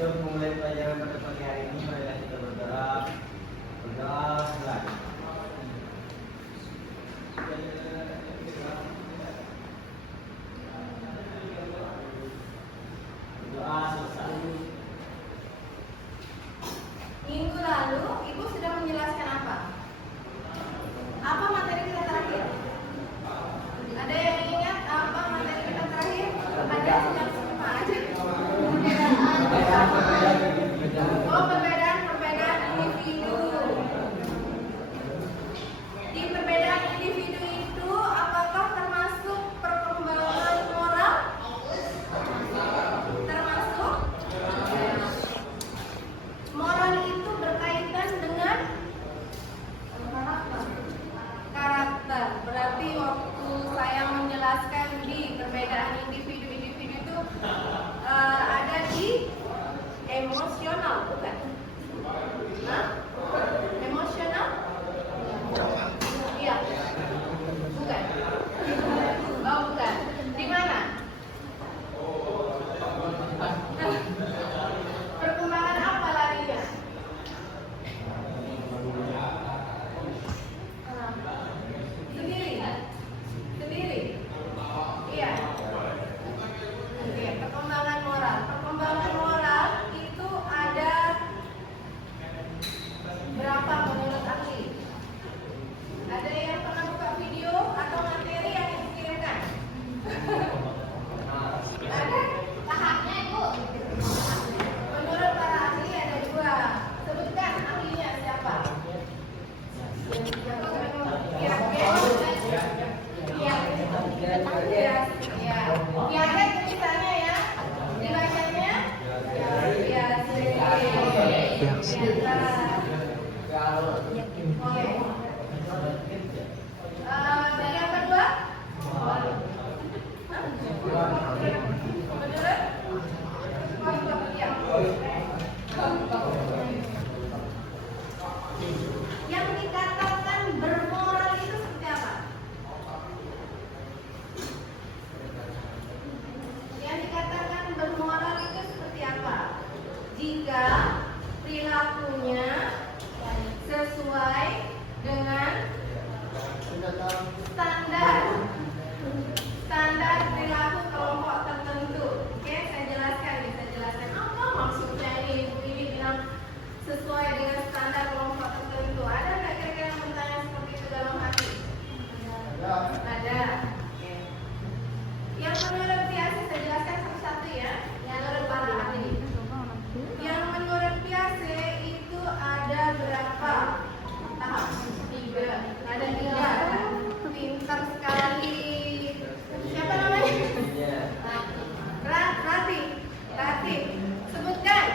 Untuk memulai pelajaran pada pagi hari ini, marilah kita berdoa. Berdoa mulai. Berdoa selesai. Minggu lalu Ibu sudah menjelaskan apa? Apa materi kita terakhir? Ada yang ingat apa materi kita terakhir? Ada siapa aja? Oh, perbedaan individu. Di perbedaan individu itu apakah termasuk perkembangan moral? Termasuk. Moral itu berkaitan dengan karakter. Berarti waktu saya menjelaskan di perbedaan individu-individu itu ada di emosional, bukan? Hah? Emosional? Iya. Bukan. Oh, bukan. Di mana? Perkembangan apa larinya? Sendiri. Sendiri. Iya. Oke, perkembangan moral. Perkembangan moral itu ada berapa menurut ahli? Ada yang pernah buka video atau materi yang dikirimkan? Ada? Tahapnya, Ibu. Menurut para ahli ada dua. Sebutkan ahlinya siapa? Ya ada tulisannya ya. Dibacanya? Ya, oke. Yang kedua? Menurut? Yang dikatakan bermoral itu seperti apa? Yang dikatakan bermoral itu seperti apa? Jika perilakunya sesuai dengan standar perilaku kelompok tertentu. Oke, saya jelaskan apa maksudnya ini bilang sesuai dengan standar kelompok tertentu. Ada nggak kira-kira yang bertanya seperti itu dalam hati? Ada. Oke. Yang menurut biasa saya jelaskan satu-satu ya. Menurut para ahli. Yang menurut biasa itu ada berapa tahap? 3. Ada 3. Pintar sekali. Siapa namanya? Rati. Sebutkan.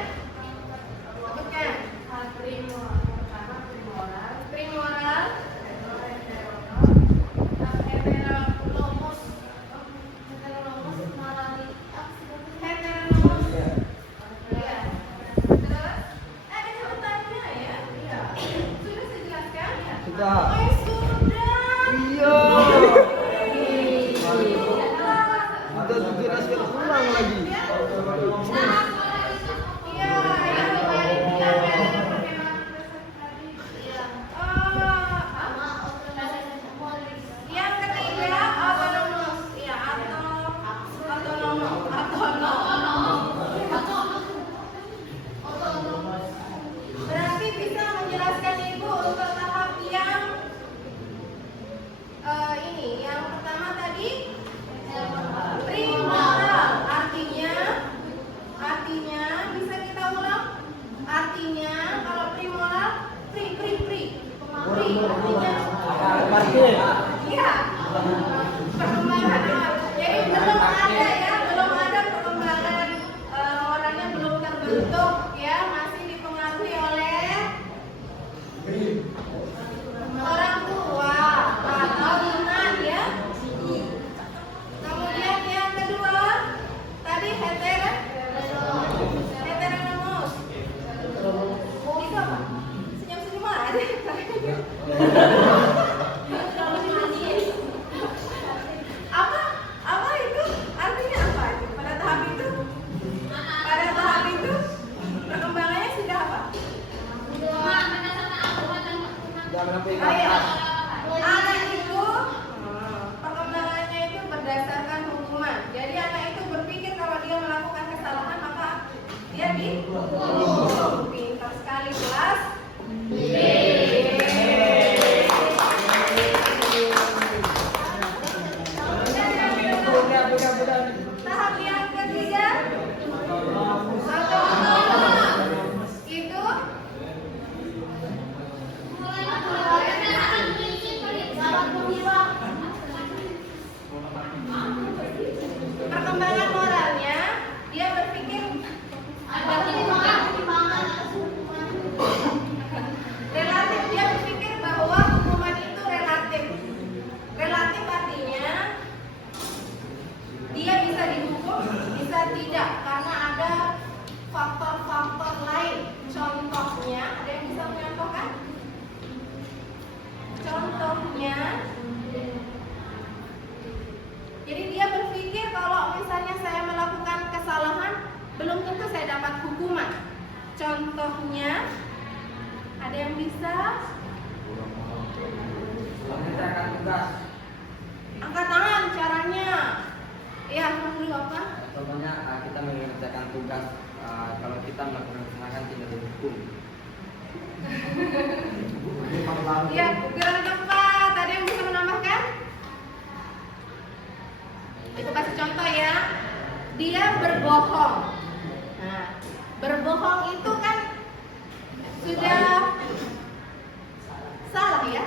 Primoral. Heteronomus. Iya. Terus ada sebutannya ya? Iya. Sudah saya jelaskan ya? Sudah. Oh, sudah. Iya. Kita juga sudah ulang lagi. Yang ketiga autonomous, ya autonomous. Berarti bisa menjelaskan Ibu untuk tahap yang ini, yang pertama tadi primoral, artinya bisa kita ulang. Artinya kalau primoral, artinya iya, perkembangan. Jadi belum ada perkembangan moralnya, belum terbentuk ya, masih dipengaruhi oleh orang tua atau iman ya. Kemudian yang kedua tadi heteronomus. Itu apa? Senyum-senyum aja. Apa itu? Artinya apa itu? Pada tahap itu dihukum. Pintar sekali kelas. Tahap yang ketiga itu perkembangan moralnya. Dia berpikir relatif, dia berpikir bahwa hukuman itu relatif. Relatif artinya dia bisa dihukum, bisa tidak, karena ada faktor-faktor lain. Contohnya, ada yang bisa mencontohkan? Contohnya, jadi dia berpikir kalau misalnya saya melakukan kesalahan, belum tentu saya dapat hukuman. Contohnya, ada yang bisa? Mengerjakan tugas. Angkat tangan caranya. Ya, dulu apa? Contohnya kita mengerjakan tugas, kalau kita melakukan kesalahan tidak dihukum. Ya, gerak tempat. Ada yang bisa menambahkan? Itu kasih contoh ya. Dia berbohong. Nah, berbohong itu kan sudah salah ya.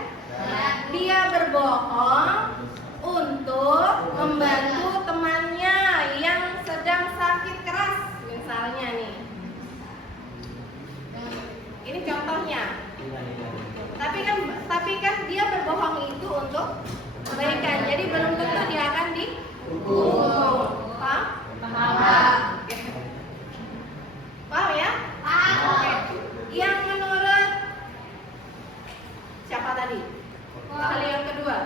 Dia berbohong untuk membantu temannya yang sedang sakit keras, misalnya nih. Ini contohnya. Tapi kan dia berbohong itu untuk kebaikan. Jadi belum tentu dia akan dihukum. Paham? Oke. Paham ya? Oke. Yang menurut siapa tadi? Ahli yang kedua.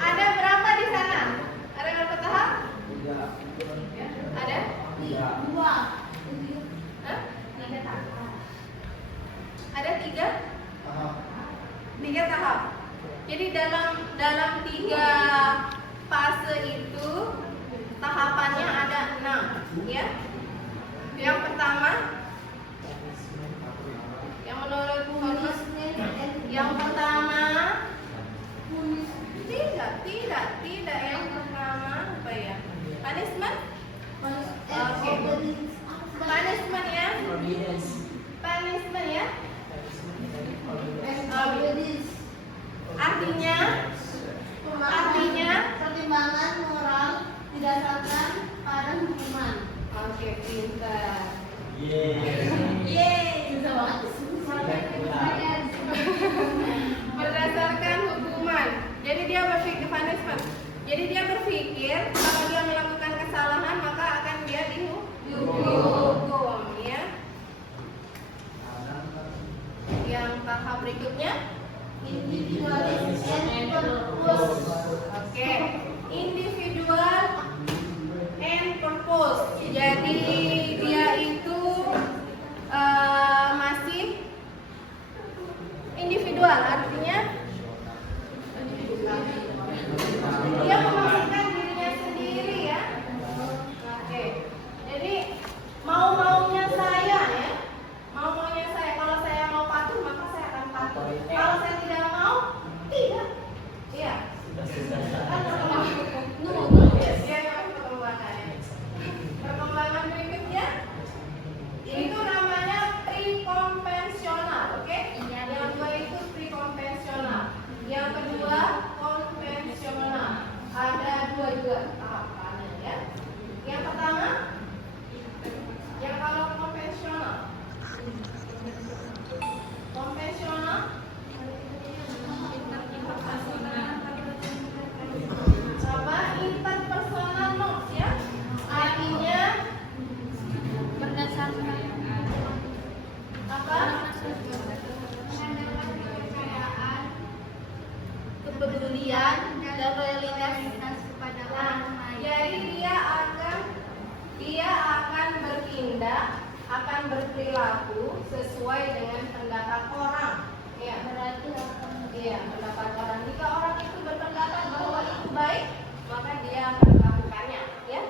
Ada berapa di sana? Ada berapa tahap? Ada? 2. Hah? 3 tahap. Ada 3? 3 tahap. Jadi dalam 3 fase itu tahapannya ada 6, ya. Yang pertama, yang menurut Fonis, yang pertama tidak yang pertama apa ya? Punishment? Oke. Punishment ya? Punishment ya? Artinya pertimbangan moral didasarkan pada hukuman. oke, pintar. Bisa banget. Berdasarkan hukuman. Jadi dia berpikir punishment. Jadi dia berpikir kalau dia melakukan kesalahan maka akan dia dihukum, ya. Yang tahap berikutnya, Individualis and purpose. oke, individual and purpose. Jadi dia itu masih individual, artinya dia memasukkan dirinya sendiri ya. Oke, jadi mau-maunya saya ya, mau-maunya saya. Kalau saya mau patuh maka saya akan patuh. Kalau saya tidak mau, tidak. Iya. Perkembangan berikutnya itu namanya pre-konvensional, oke? Yang kedua itu pre-konvensional, yang kedua konvensional. Ada 2 juga tahapannya ya. Yang pertama, yang kalau konvensional, apa? Interpersonal norms ya. Artinya Berdasarkan apa? Kepedulian dan loyalitas kepada Nah, orang lain. jadi dia akan bertindak, akan berperilaku sesuai dengan pendapat orang. Ya, Berarti akan iya, pendapat orang. Jika orang itu berpendapat bahwa itu baik, maka dia akan melakukannya. Ya.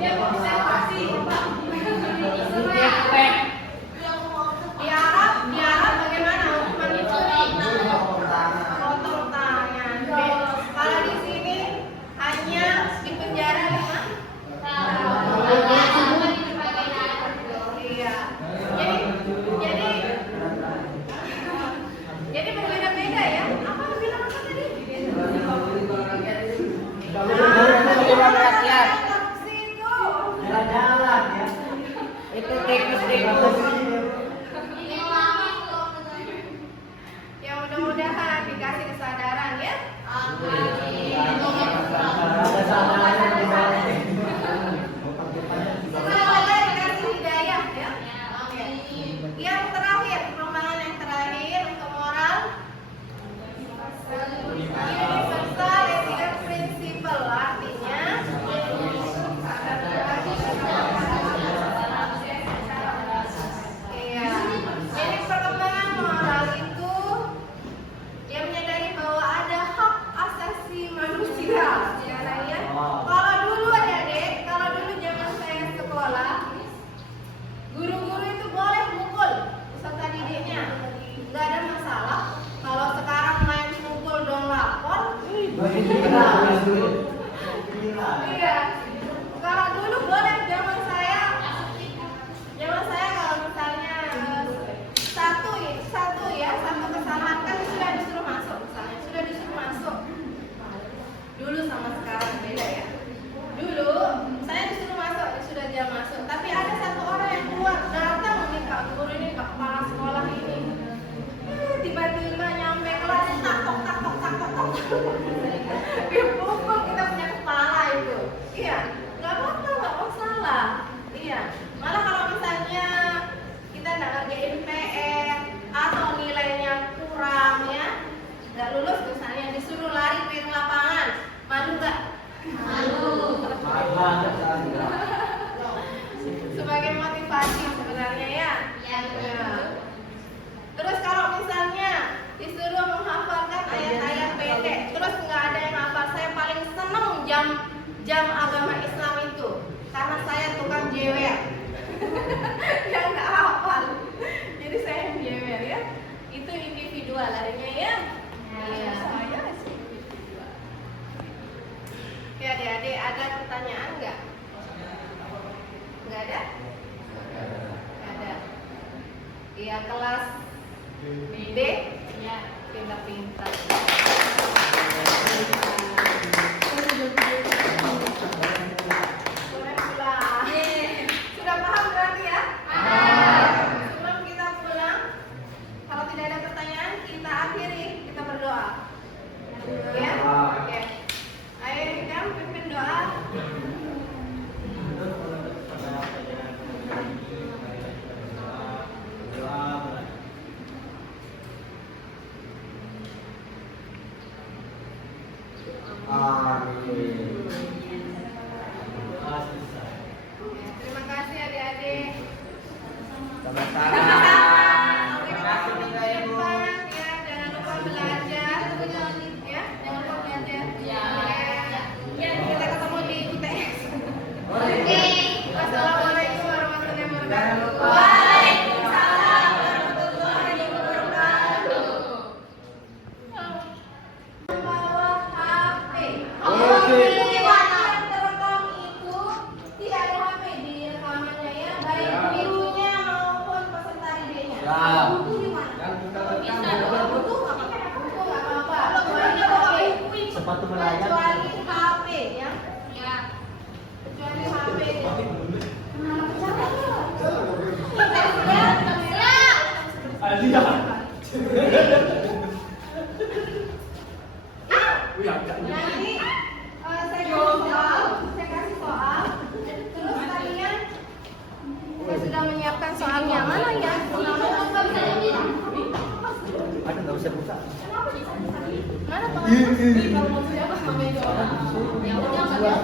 Dia observasi. Di Arab bagaimana hukuman itu? Potong tangan. Kalau di sini hanya di penjara 5 tahun. Iya. Jadi berbeda-beda ya. Apa bilang apa tadi? Jalan-jalan ya. Itu tikus-tikus. Ya mudah-mudahan dikasih kesadaran ya. Semoga dikasih hidayah ya. Yang terakhir, perkembangan yang terakhir untuk moral universal ethical principle, artinya iya. Jadi perkembangan moral itu dia menyadari bahwa ada hak asasi manusia. Sekarang ya. Kalau dulu adik-adik, kalau dulu zaman saya sekolah, guru-guru itu boleh mukul peserta didiknya, nggak ada masalah. Kalau sekarang main mukul dong lapor, iya. Kalau dulu boleh, zaman saya kalau misalnya satu kesalahan kan sudah disuruh masuk, misalnya sudah disuruh masuk. Dulu sama sekarang beda ya. Dulu saya disuruh masuk, sudah jam masuk, tapi ada satu orang yang keluar datang nih Kak Guru ini, Kak Kepala sekolah ini. Tiba-tiba nyampe kelas takok. Dia pukul kita punya kepala itu. Iya, nggak apa-apa, nggak masalah. Iya, malah kalau misalnya kita nggak ngerjain PR atau nilainya kurang ya, nggak lulus misalnya, disuruh lari ke lapangan, malu nggak? Malu. Sebagai motivasi sebenarnya ya. Iya. Terus kalau misalnya disuruh menghafalkan ayat-ayat pendek, terus nggak ada yang hafal, saya paling seneng jam agama Islam itu, karena saya tukang jewer. Yang nggak hafal, jadi saya yang jewer ya. Itu individual larinya ya. Iya. Oke adik-adik, ada pertanyaan nggak? Nggak ada? Nggak ada. Iya, kelas B ya, pintar-pintar. Boleh pulang. Sudah paham berarti ya? Sebelum kita pulang, kalau tidak ada pertanyaan, kita akhiri, kita berdoa. Ya? Oke. Ayo Hikam, pimpin doa. Terima kasih adik-adik. Sama-sama. Terima kasih minggu depan ya, jangan lupa belajar. Ya, jangan lupa belajar. Ya, kita ketemu di UTS. Oke. Wassalamualaikum warahmatullahi wabarakatuh. Waalaikumsalam warahmatullahi wabarakatuh. Membawa HP. Oke. Yang terekam itu tidak ada HP di rekamannya ya, baik gurunya maupun peserta didiknya. Ya. Buku di mana? Bisa. Buku nggak pakai buku nggak apa-apa. Kecuali HP. Sepatu melayang. Kecuali HP ya. Ya. Kecuali HP. Nanti saya kasih soal, terus kalian sudah menyiapkan soalnya mana ya? Ada nggak usah buka. Mana teman-teman? Kalau mau siapa sama yang jawab? Ya udah nggak jawab.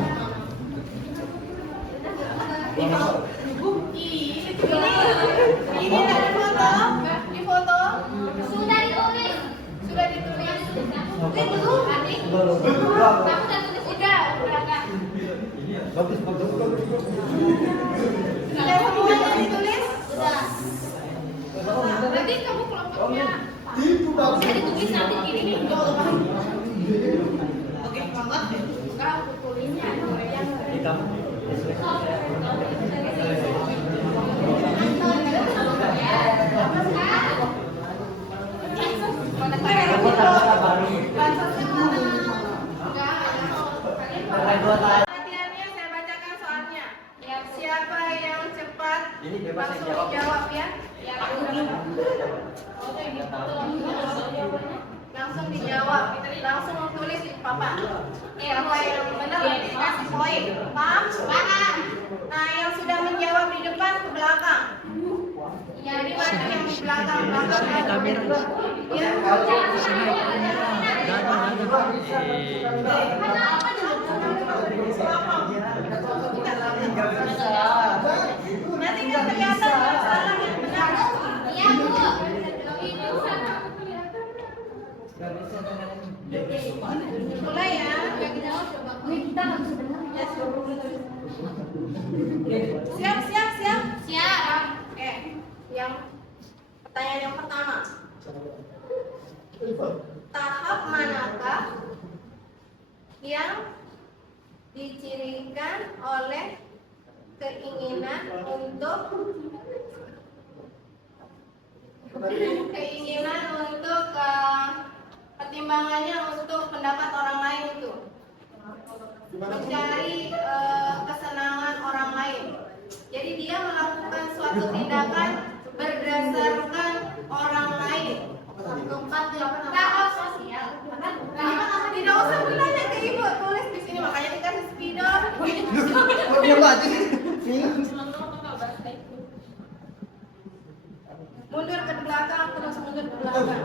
Ini dari foto, di foto Sudah ditulis. sudah ditulis. Ini belum. Belum. Bagus, bagus. Sudah semuanya ditulis? Udah. Berarti kamu kelompoknya bisa ditulis nanti kiri nih. Oke, banget deh. Enggak, aku tulisnya yang Di kamu. bansosnya mana? Enggak, Dua latihannya saya bacakan soalnya. Siapa yang cepat Ini bebas langsung yang jawab. dijawab ya. Ya, Langsung dijawab, langsung tulis di papan. Siapa yang benar dikasih poin. Paham? Paham. Nah, yang sudah menjawab di depan ke belakang. Jadi mana yang di belakang ya. Nanti kan kelihatan salah yang benar. iya Bu. Ini Mulai ya. Siap, siap, siap. siap. Oke, yang pertanyaan yang pertama. Tahap manakah yang dicirikan oleh keinginan untuk pertimbangannya untuk pendapat orang lain itu mencari kesenangan orang lain. Jadi dia melakukan suatu tindakan berdasarkan orang lain. Tahap sosial. Tidak usah bertanya ke ibu, tulis di sini makanya dikasih spidol. Mundur ke belakang, terus mundur ke belakang.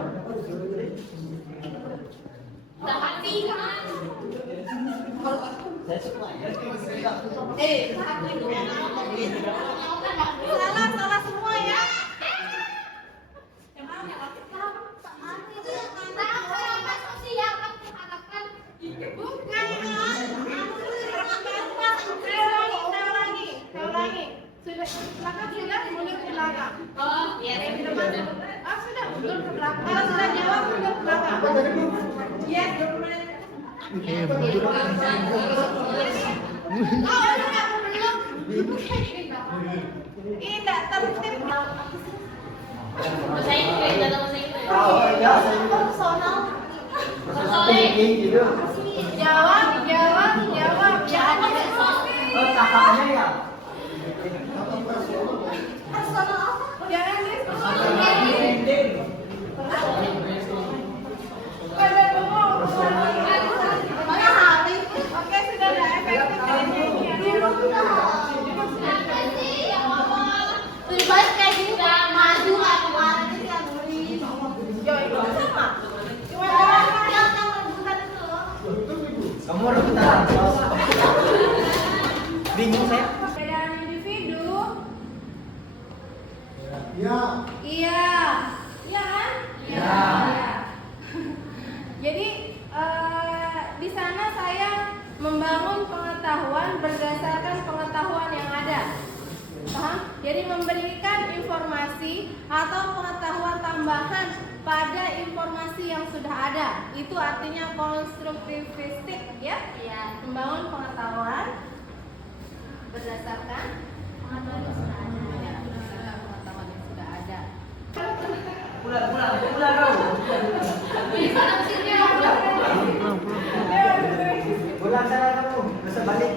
Hati kan. Salah semua ya. Bukan. Saya ulangi. Sudah belakang sudah mundur ke belakang. Oh, iya. Sudah mundur ke belakang. Kalau sudah jawab mundur ke belakang. Yes. Tidak tertib. Bahasa Inggris, dalam bahasa Inggris. Personal. Soleh. Jawab. Kakaknya ya. Jangan diskusi. Oke, sudah ada efektif. Lebih baik kayak gini maju lah kemarin sih yang nulis. Sama. Cuma Yang rebutan itu loh. Kamu rebutan. Bingung saya. perbedaan individu. Ya. Iya. Iya kan? Iya. Jadi di sana saya membangun pengetahuan berdasarkan pengetahuan yang ada. Paham? Jadi memberikan informasi atau pengetahuan tambahan pada informasi yang sudah ada. Itu artinya konstruktivistik ya. Iya. Membangun pengetahuan berdasarkan pengetahuan yang sudah ada. Ya, berdasarkan pengetahuan yang sudah ada. Pulang kau. Bisa mesinnya. Pulang sana kamu. Bisa balik.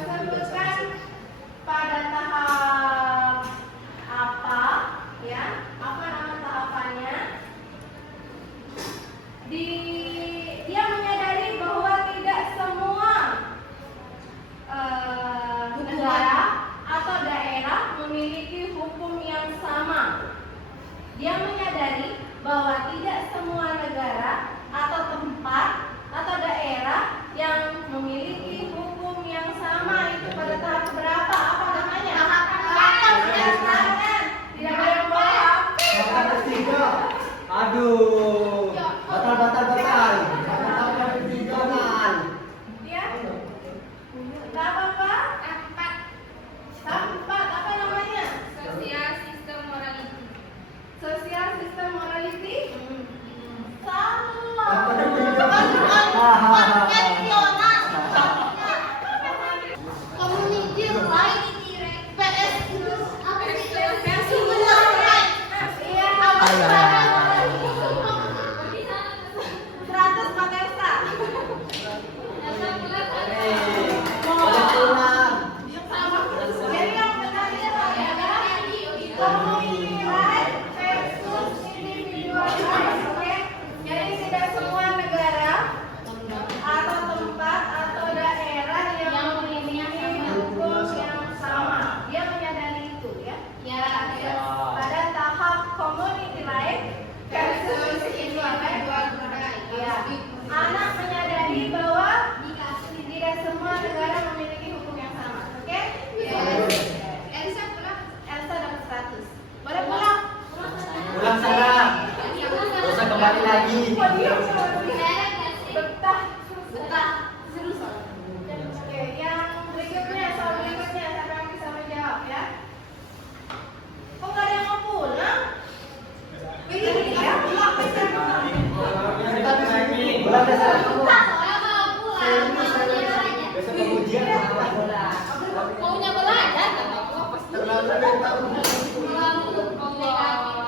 Sebutkan pada tahap apa ya, apa nama tahapannya. Dia menyadari bahwa tidak semua negara atau daerah memiliki hukum yang sama. Dia menyadari bahwa tidak semua negara atau tempat atau daerah yang memiliki Besok kamu ujian sama bola. Maunya belajar kata aku pasti. Terlalu ada yang tahu. Terlalu negatif.